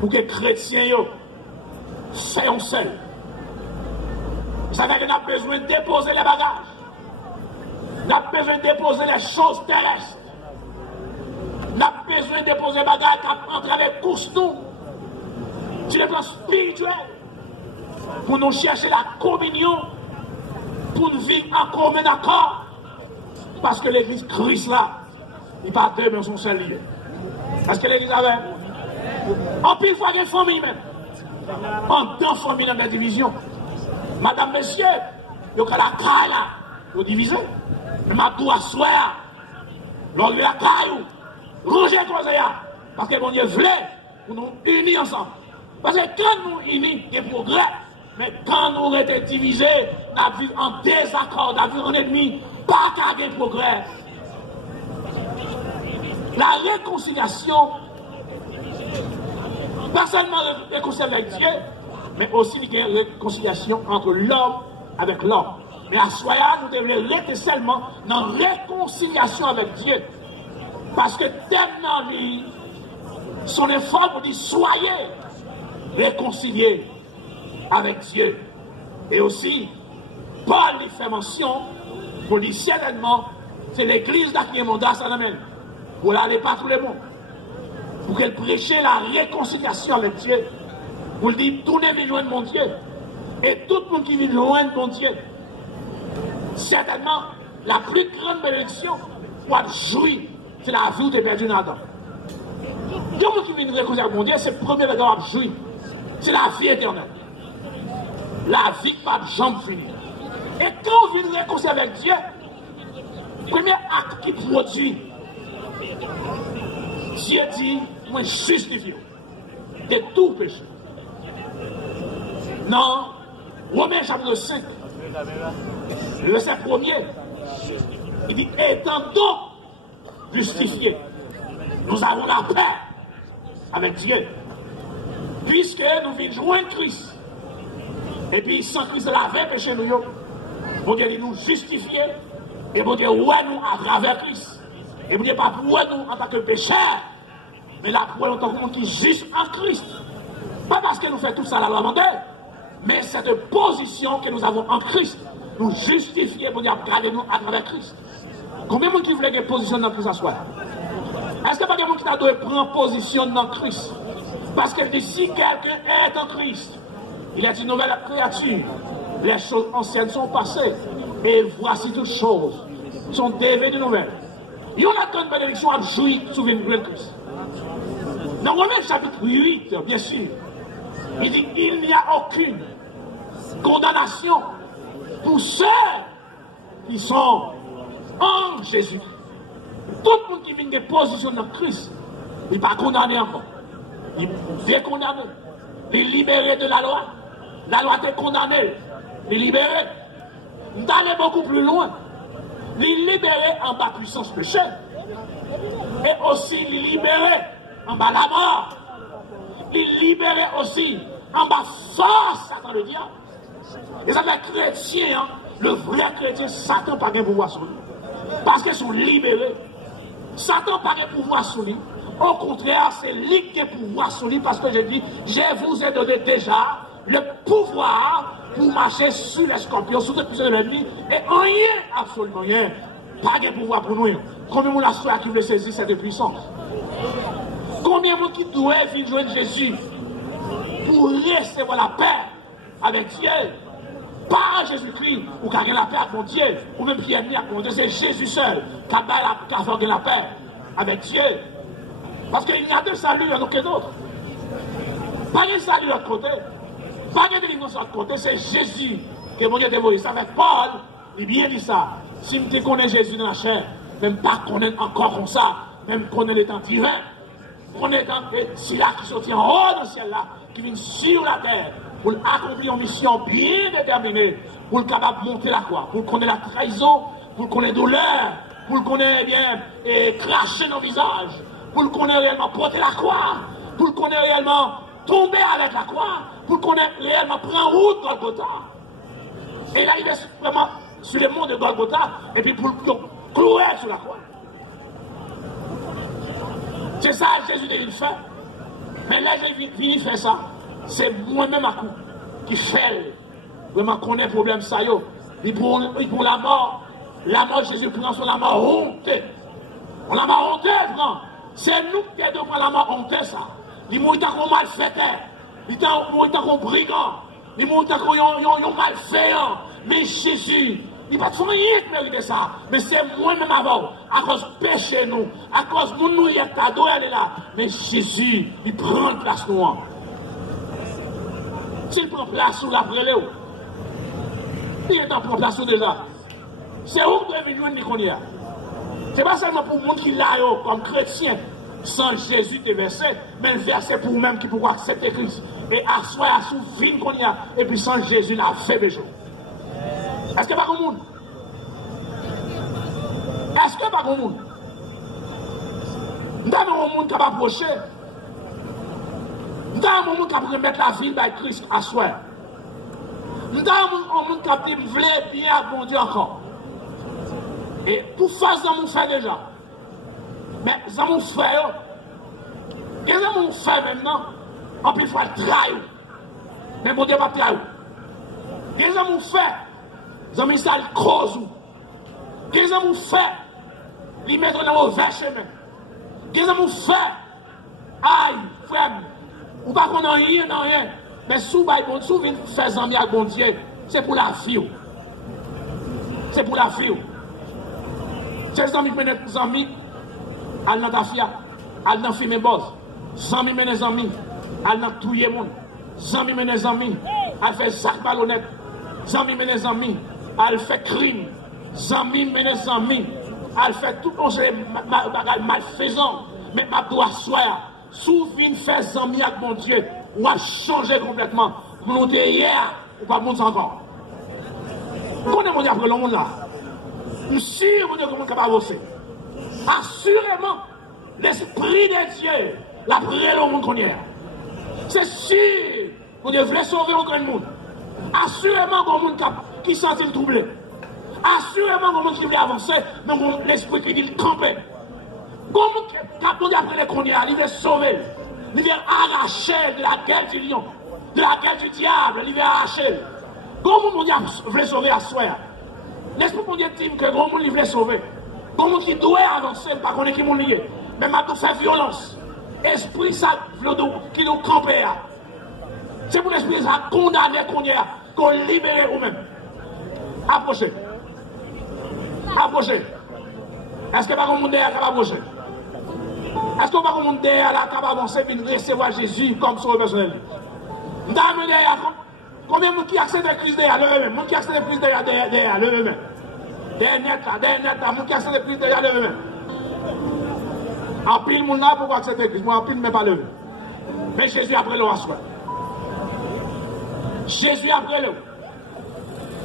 pour que les chrétiens soient seuls. Ça veut dire qu'on a besoin de déposer les bagages. On a besoin de déposer les choses terrestres. On a besoin de déposer les bagages qui entrent avec tous nous. Sur le plan spirituel. Pour nous chercher la communion. Pour nous vivre en commun accord. Parce que l'église Christ là, il pas deux mais son seul lieu. Est-ce que l'église avait? En pile fois, il y a une famille même. En deux familles dans des divisions. Madame, messieurs, il y a la caille là, vous divisez. Mais ma doigt soir, l'on la caille, ronger comme ça, parce que bon Dieu voulait pour nous unir ensemble. Parce que quand nous unis, il y a progrès. Mais quand nous étions divisés, nous vivons en désaccord, nous vivons en ennemi, pas qu'à un progrès. La réconciliation, pas seulement réconciliation avec Dieu, mais aussi une réconciliation entre l'homme avec l'homme. Mais à Soya, nous devons rester seulement dans la réconciliation avec Dieu. Parce que tellement lui, son effort pour dire soyez réconciliés avec Dieu. Et aussi, Paul lui fait mention pour dire certainement, c'est l'église qui est mandat, ça l'amène. Pour aller par tout le monde. Pour qu'elle prêche la réconciliation avec Dieu. Pour dire, tournez vers joindre mon Dieu. Et tout le monde qui vient joindre mon Dieu. Certainement, la plus grande bénédiction pour jouir, c'est la vie où tu es perdu dans Adam. Tout le monde qui vient réconcilier avec mon Dieu, c'est le premier bagage à jouir. C'est la vie éternelle. La vie pas de jambe finie. Et quand on vient réconcilier avec Dieu, le premier acte qui produit, Dieu dit, moi justifie de tout péché. Non, Romains chapitre 5, le verset 1er, il dit, étant donc justifiés, nous avons la paix avec Dieu, puisque nous venons joindre Christ. Et puis sans Christ, la vraie péché nous, bon Dieu dit nous justifier, et bon Dieu ouais nous à travers Christ. Et bon Dieu pas pour nous en tant que pécheurs, mais là pour nous en tant que monde qui juge en Christ. Pas parce que nous faisons tout ça à la loi, mais cette position que nous avons en Christ, nous justifier pour dire regarder nous à travers Christ. Combien de monde qui voulait que position dans Christ à soi? Est-ce que pas quelqu'un qui a dû prendre position dans Christ? Parce que si quelqu'un est en Christ, Il est une nouvelle créature. Les choses anciennes sont passées. Et voici toutes choses sont devenues nouvelles. Il y a une bénédiction à jouir sous une grande Christ. Dans Romains chapitre 8, bien sûr, il dit il n'y a aucune condamnation pour ceux qui sont en Jésus. Tout le monde qui vient de position dans Christ, il n'est pas condamné encore. Il est condamné. Il est libéré de la loi. La loi est condamnée. Il est libéré. D'aller beaucoup plus loin. Il est libéré en bas puissance péché. Et aussi il est libéré en bas la mort. Il est libéré aussi en bas force, Satan le diable. Et ça fait chrétien, hein, le vrai chrétien, Satan n'a pas de pouvoir sur lui. Parce qu'ils sont libérés. Satan n'a pas de pouvoir sur lui. Au contraire, c'est lui qui a pouvoir sur lui parce que je dis, je vous ai donné déjà le pouvoir pour marcher sur les scorpions, sur les puissants de l'ennemi, et rien, absolument rien, pas de pouvoir pour nous. Combien de gens qui veulent saisir cette puissance? Combien de gens qui doivent venir joindre Jésus pour recevoir la paix avec Dieu? Pas Jésus-Christ, ou qui a la paix avec mon Dieu, ou même Pierre avec mon Dieu, c'est Jésus seul qui a fait la paix avec Dieu. Parce qu'il y a deux saluts, il n'y en a aucun d'autre. Pas de salut de l'autre côté. Pas de délivrance de l'autre côté, c'est Jésus que mon Dieu t'a envoyé. Ça fait Paul, il bien dit ça. Si tu connais Jésus dans la chair, même pas connaître encore comme ça, même connaître les temps divins, connaître si là qui sortit en haut dans le ciel là, qui vient sur la terre, pour accomplir une mission bien déterminée, pour le capable de monter la croix, pour connaître la trahison, pour connaître la douleur, pour connaître bien et cracher nos visages, pour connaître réellement porter la croix, pour connaître réellement tomber avec la croix, pour connaître réellement prendre route Golgotha. Et là, il est vraiment sur le mont de Golgotha, et puis pour clouer sur la croix. C'est ça que Jésus devait faire. Mais là, j'ai fini de faire ça. C'est moi-même à coup qui fait vraiment connaît le problème ça. Il pour la mort de Jésus prend sur la mort honte. On la mort honte prend. C'est nous qui devons prendre la mort honte ça. Il mourit tant qu'on malfaiteur. Il mourit tant qu'on brigand. Il mourit tant qu'on malfaisant. Mais Jésus, il va te faire rien de mériter ça. Mais c'est moi-même avant. À cause de péché nous. À cause de nous, il y a cadeau, elle est là. Mais Jésus, il prend place nous. S'il prend place sous la prélève, il est en prend place déjà. C'est où que vous devez venir. Ce n'est pas seulement pour le monde qui l'a comme chrétien, sans Jésus te verset, mais le verset pour vous-même qui pourra accepter Christ et asseoir sous vie qu'on y a, et puis sans Jésus, il a fait des jours. Est-ce que pas comme monde? Est-ce que pas comme monde? Nous avons un monde qui va approcher. Nous avons un monde qui va mettre la vie par Christ à soi. Nous avons un monde qui va dire bien à mon Dieu encore. Et pour faire ça, nous fait déjà. Mais ça nous fait. Et ça nous fait maintenant. En plus, il faut le trahir. Mais mon Dieu va trahir. Et ça nous fait. Ça nous fait le cause. Et ça nous fait. Les mettre dans le mauvais chemin. Et ça nous fait. Aïe, frère. Ou pas qu'on n'a rien, mais sous bon sous vient faire zami avec bon Dieu, c'est pour la vie. C'est pour la vie. C'est zami qui mène zami, al dans ta fia, al dans fumer boss. Zami mène zami, al dans touyer monde. Zami mène zami, al fait sac ballonnette. Zami mène zami, al fait crime. Zami mène zami, al fait tout bagage malfaisant. Mais ma doit soir. Souvin fait zami avec mon Dieu, ou a changé complètement. Pour nous dire hier, ou pas monde encore. Comment on dit après le monde là? Nous sûr, mon Dieu, comment on va avancer. Assurément, l'esprit de Dieu, la prière au monde qu'on y a. C'est sûr, mon Dieu voulait sauver encore le monde. Assurément, qu'on monde qui sentit troublé. Assurément, qu'on monde qui voulait avancer, mais l'esprit qui dit camper. Comment quand on après les cognacs, il veut sauver, il veut arracher de la guerre du lion, de la guerre du diable, il veut arracher. Comment on veut sauver à soi? L'esprit mon Dieu dit que grand monde il veut sauver. Comment qui doit avancer, pas qu'on est qui m'ont lié. Mais maintenant fait violence. Esprit ça qui nous camper. C'est pour l'esprit ça condamné qu'on y a, qu'on libère vous-même. Approchez. Approchez. Est-ce que pas comme monde est capable d'approcher? Est-ce que pas comme monde est capable d'avancer et recevoir Jésus comme son personnel? Combien de monde qui accède à Christ derrière le même? Monde qui accède à Christ derrière le même? Derrière net, monde qui accède à Christ derrière le même. En pile, mon n'a pour accepter à Christ. Moi, en pile, mais pas le même. Mais Jésus après le assoit. Jésus après le.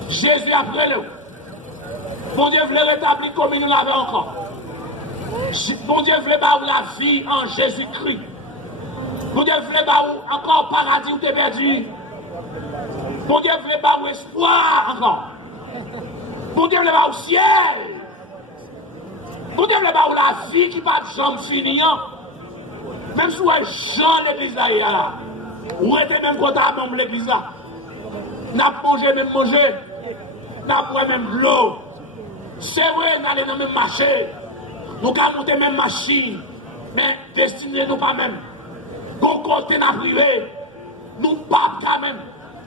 Jésus après le. Bon Dieu voulait rétablir comme il nous l'avait encore. Bon Dieu voulait avoir la vie en Jésus-Christ. Bon Dieu voulait avoir encore paradis où tu es perdu. Bon Dieu voulait avoir espoir encore. Bon Dieu voulait avoir au ciel. Bon Dieu voulait avoir la vie qui pas de jambes finir. Même si vous êtes Jean l'église là, ou êtes même comptable dans l'église là. N'a pas mangé, même manger. N'a pas même de l'eau. C'est vrai, nous allons dans le même marché. Nous allons monter même machine. Mais destiné nous pas même. Bon côté n'a privé. Nous pas quand même.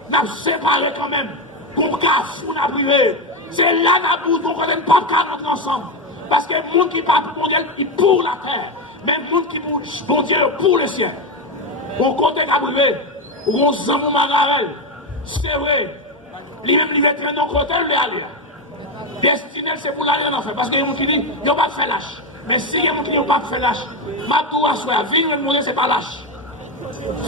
Nous avons séparé quand même. Bon cafou n'a privé. C'est là nous avons donc on pas qu'à notre ensemble. Parce que le monde qui parle pour Dieu, il pour la terre. Mais le monde qui pour Dieu, pour le ciel. Bon côté n'a privé. On s'en magarel. C'est vrai. Lui-même, il est très non côté, il est allé. Destiné, c'est pour l'aller en enfer. Parce qu'il y a des gens qui disent, il n'y a pas fait lâche. Mais si il y a des gens qui n'ont pas fait lâche, ma tour à soi, vine de mon Dieu, ce n'est pas lâche.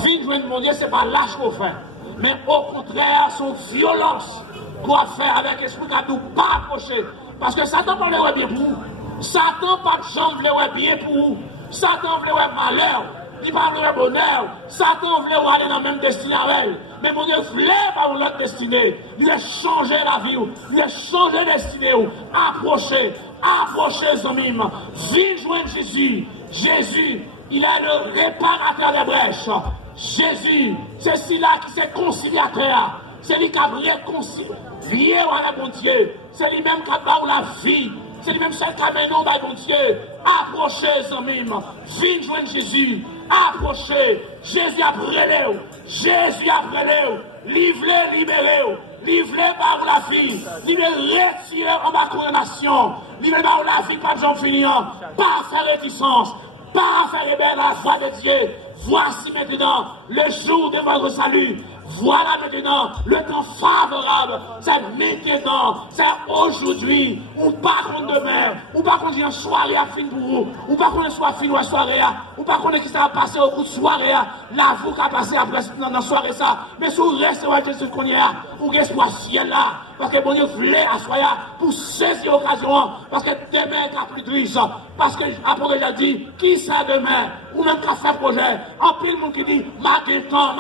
Vine de mon Dieu, ce n'est pas lâche qu'on fait. Mais au contraire, son violence qu'on va faire avec l'esprit qui nous pas approcher. Parce que Satan ne veut bien pour vous. Satan pas de jambe veut bien pour vous. Satan veut malheur. Il va vouloir bonheur. Satan voulait aller dans la même destinée avec elle. Mais mon Dieu voulait pas l'autre destinée. Il a changé la vie. Il a changé la destinée. Approchez. Approchez, les amis. Viens joindre Jésus. Jésus, il est le réparateur des brèches. Jésus, c'est celui-là qui s'est conciliateur. C'est lui qui a réconcilié avec mon Dieu. C'est lui-même qui a donné la vie. C'est lui-même celle qui a mené mon Dieu. Approchez, les amis. Viens joindre Jésus. Approchez, Jésus après l'eau, Jésus après l'eau, livrez, libérez, livrez par la vie, livrez, retirez en ma condamnation, livrez par la vie, pas de gens finir, pas faire réticence, pas faire ébène à la foi de Dieu. Voici maintenant le jour de votre salut. Voilà maintenant le temps favorable. C'est maintenant, c'est aujourd'hui, ou pas contre demain, ou pas contre une soirée à fin pour vous, ou pas contre une soirée ou une soirée, ou pas contre qui sera passé au bout de soirée, là vous qui a passé après dans la soirée ça, mais si vous restez avec Jésus qu'on y a, ou espoir ciel là, parce que bon Dieu voulait asseoir pour saisir l'occasion, parce que demain est plus triste, parce que après il a dit, qui ça demain, ou même qui a fait projet, en pile monde qui dit, maguetan,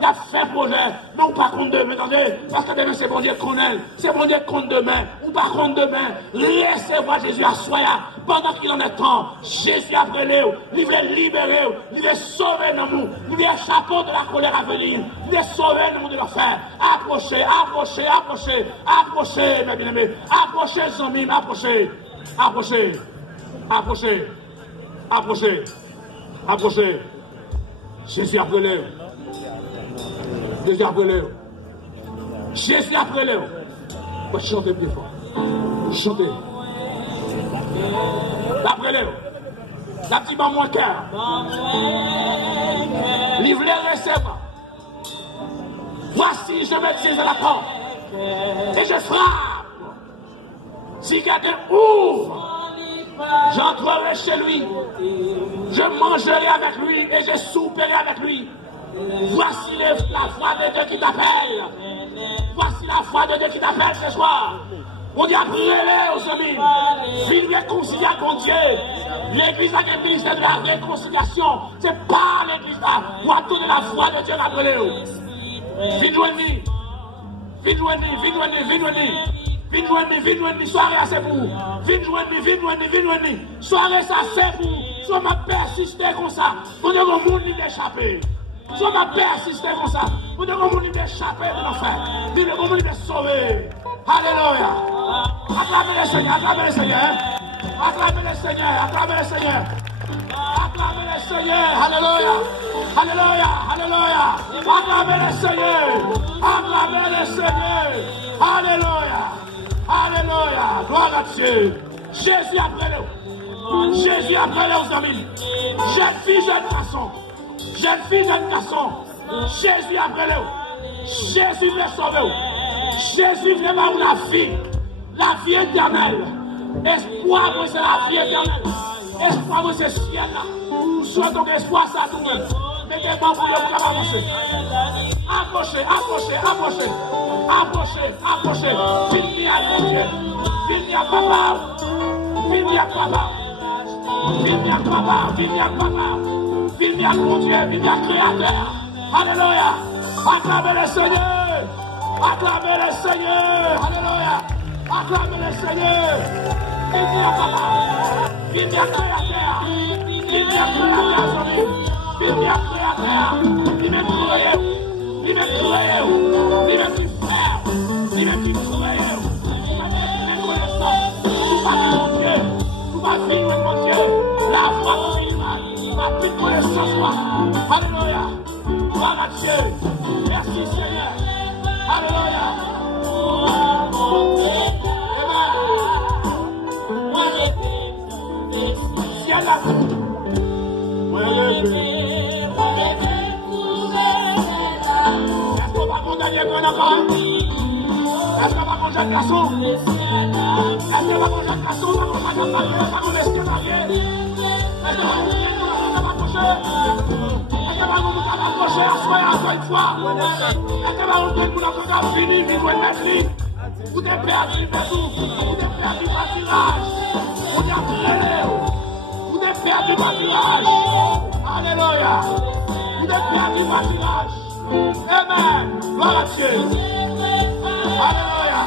il a fait projet, mais ou pas contre demain, attendez, parce que demain c'est bon Dieu qu'on aime, c'est bon Dieu contre demain, ou pas contre demain, laissez voir Jésus asseoir, pendant qu'il en est temps, Jésus après l'eau, il veut libérer, il veut sauver nous, il veut échapper de la colère à venir, il veut sauver nous de l'enfer, approchez, approchez, approchez, approchez, mes bien-aimés, approchez, les amis, approchez, approchez, approchez, approchez, approchez, Jésus après l'eau. Jésus après l'heure. Jésus après l'heure. On va chanter plus fort. Chanter. Après l'heure. La petite dans mon cœur. Livrez, recevoir. Voici, je me tiens à la porte. Et je frappe. Si quelqu'un ouvre, j'entrerai chez lui. Je mangerai avec lui et je souperai avec lui. Voici la voix de Dieu qui t'appelle. Voici la voix de Dieu qui t'appelle ce soir. On dit après-les aux amis. Viens réconcilier avec Dieu. L'église a un ministère de la réconciliation. C'est pas l'église là. On va tourner la voix de Dieu après-les. Viens joindre. Viens joindre. Viens joindre. Viens joindre. Viens joindre. Viens joindre. Soirée c'est pour vous. Viens joindre. Viens joindre. Viens joindre. Soirée ça c'est pour vous. Soit m'a persisté comme ça. On a mon monde d'échapper. Si on m'a persisté comme ça, vous devez vous échapper de l'enfer. Vous devez vous sauver. Alléluia. Acclamez le Seigneur, acclamez le Seigneur. Acclamez le Seigneur, acclamez le Seigneur. Acclamez le Seigneur. Alléluia. Alléluia. Alléluia. Acclamez le Seigneur. Acclamez le Seigneur. Alléluia. Alléluia. Gloire à Dieu. Jésus après nous. Jésus après nous, amis. Jeune fille, jeune garçon. Jeune fille, jeune garçon. Jésus après nous. Jésus veut sauver. Jésus veut avoir la vie éternelle. Espoir, moi, c'est la vie éternelle. Espoir, moi, c'est le ciel là. Soit ton espoir, ça tout même. Mettez-moi pour avancer. Approchez, approchez, approchez. Approchez, approchez. Viens à mon Dieu. Viens à papa. Viens à papa. Viens à papa. Viens à papa. Viens à mon Dieu. Viens à Créateur. Alléluia. Acclamez le Seigneur. Acclamez le Seigneur. Alléluia. Acclamez le Seigneur. Viens à papa. Viens à Créateur. Viens à Créateur. Viens à Créateur. Il m'a créé. Il m'a créé. Il m'a fait faire. Il m'a fait créer. Mon Dieu, tout va vivre, mon Dieu. La foi vivra. Ma petite connaissance, moi. Alléluia. Gloire à Dieu. Merci, Seigneur. Alléluia. Amen. Ciel là. Est-ce qu'on va condamner un encore? Est-ce qu'on va manger un garçon? Est-ce qu'on va manger un garçon? Est-ce qu'on va manger un barrière? Est-ce qu'on va manger un barrière? Est-ce qu'on va manger un barrière? Est-ce qu'on va manger un barrière? Encore une fois. Est-ce qu'on va manger un barrière? Fini, vivre une belle vie. Vous êtes perdu, partout. Vous êtes perdu par tirage. Vous êtes perdu. Vous êtes perdu par tirage. Alléluia. Vous êtes perdu par tirage. Amen. Gloire à Dieu. Alléluia.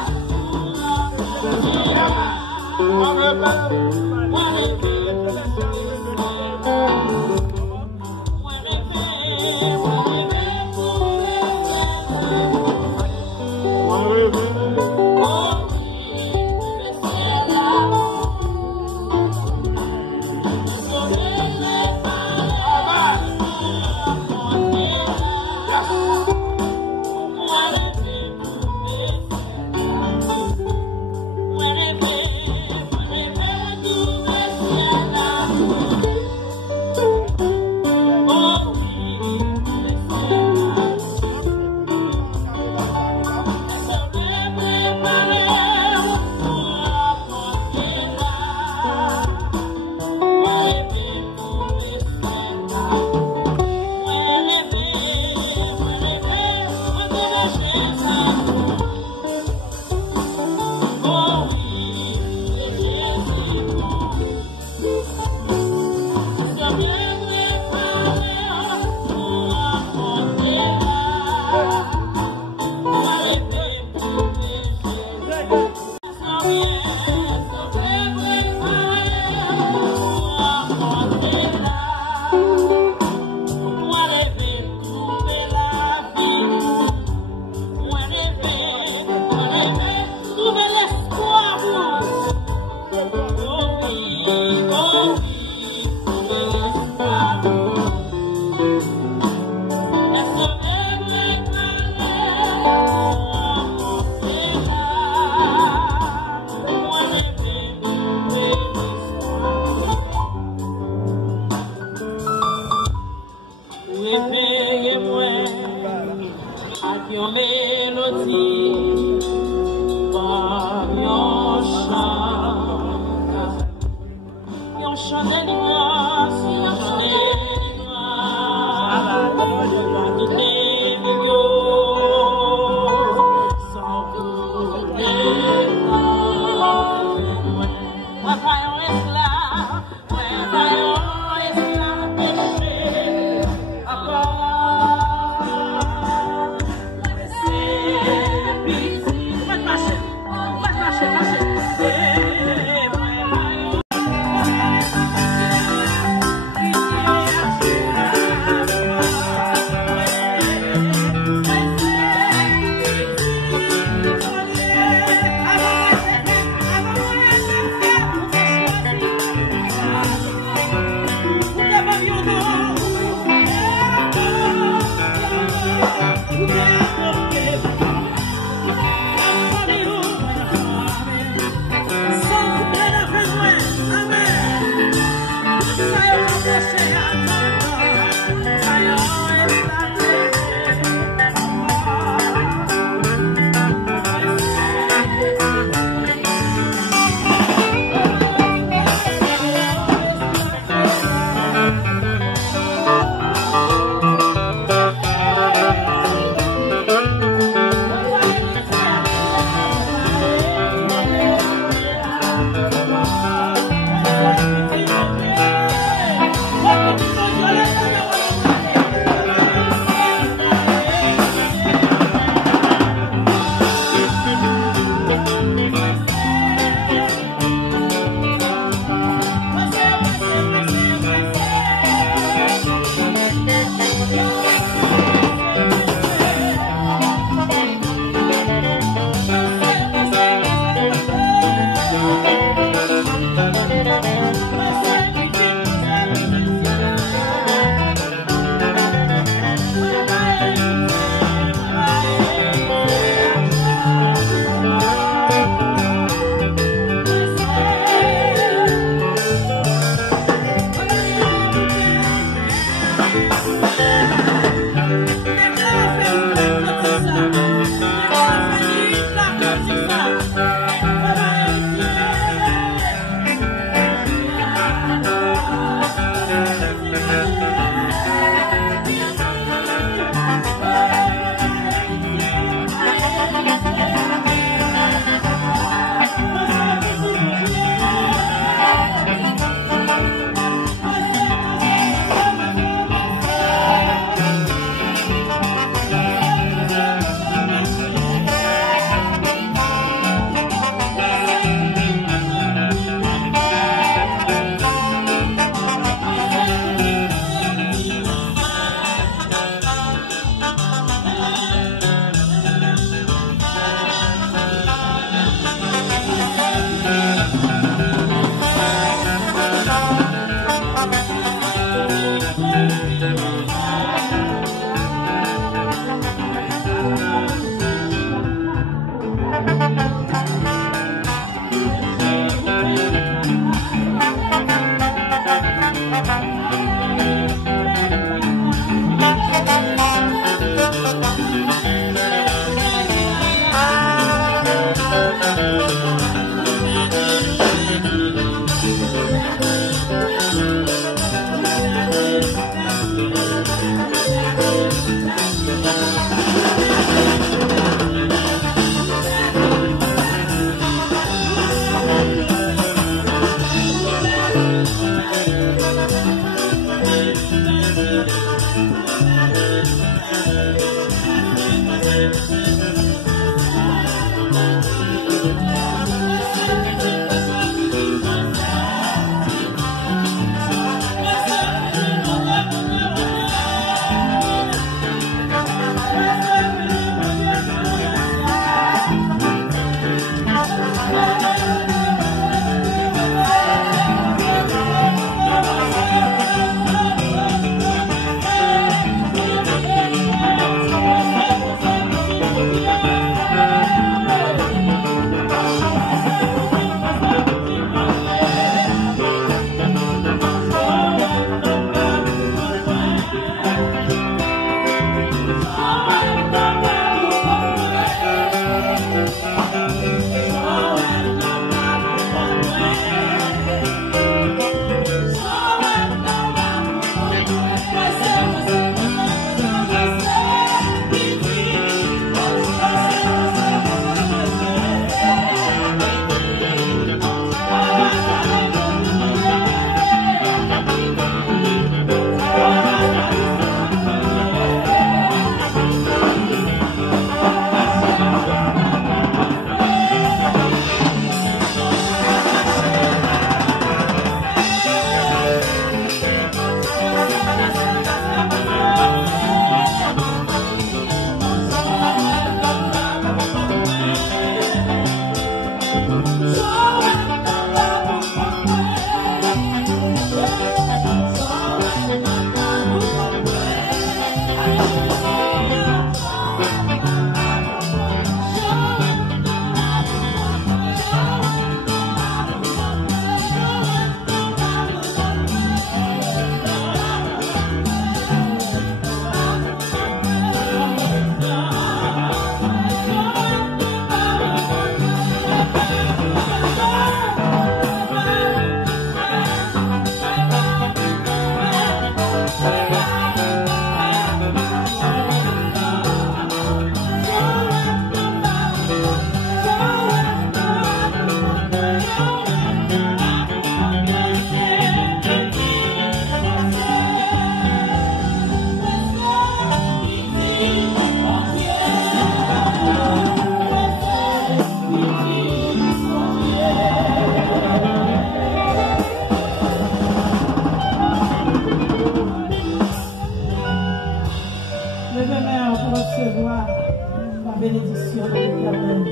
bénédiction de l'Éternel.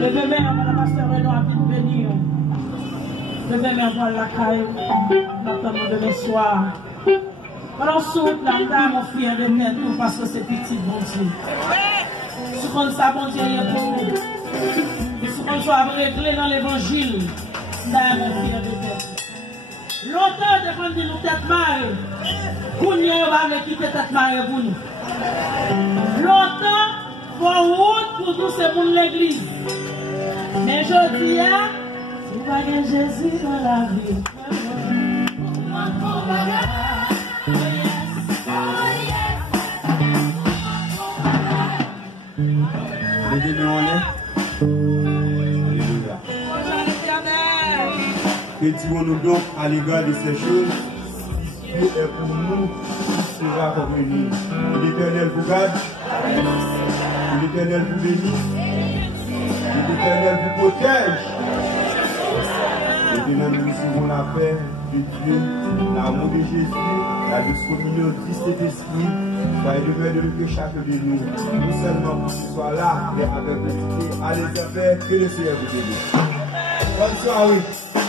Levez main, madame Pasteur Renaud a vite béni. Levez main, voir la caille, notamment demain soir. Alors, saute la dame, mon frère de tête, parce que c'est petit, bon Dieu. Si on ça, bon Dieu, il y a pour nous. Si on soit réglé dans l'évangile, dame, mon frère de tête. Longtemps, devant nous tête marée. Pour nous, on va quitter tête marée pour nous. Longtemps, pour route pour tous ces monde l'église. Mais je dis, si vous avez Jésus dans la vie, Retirons-nous donc à l'égard de ces choses. Dieu est pour nous, sera comme nous. L'Éternel vous garde, l'Éternel vous bénit, l'Éternel vous protège. Maintenant, nous recevons la paix de Dieu, l'amour de Jésus, la douce communion du Saint-Esprit, va demeurer de chacun de nous. Non seulement pour qu'il soit là, mais avec nous. Allez, que le Seigneur vous bénisse. Bonne soirée.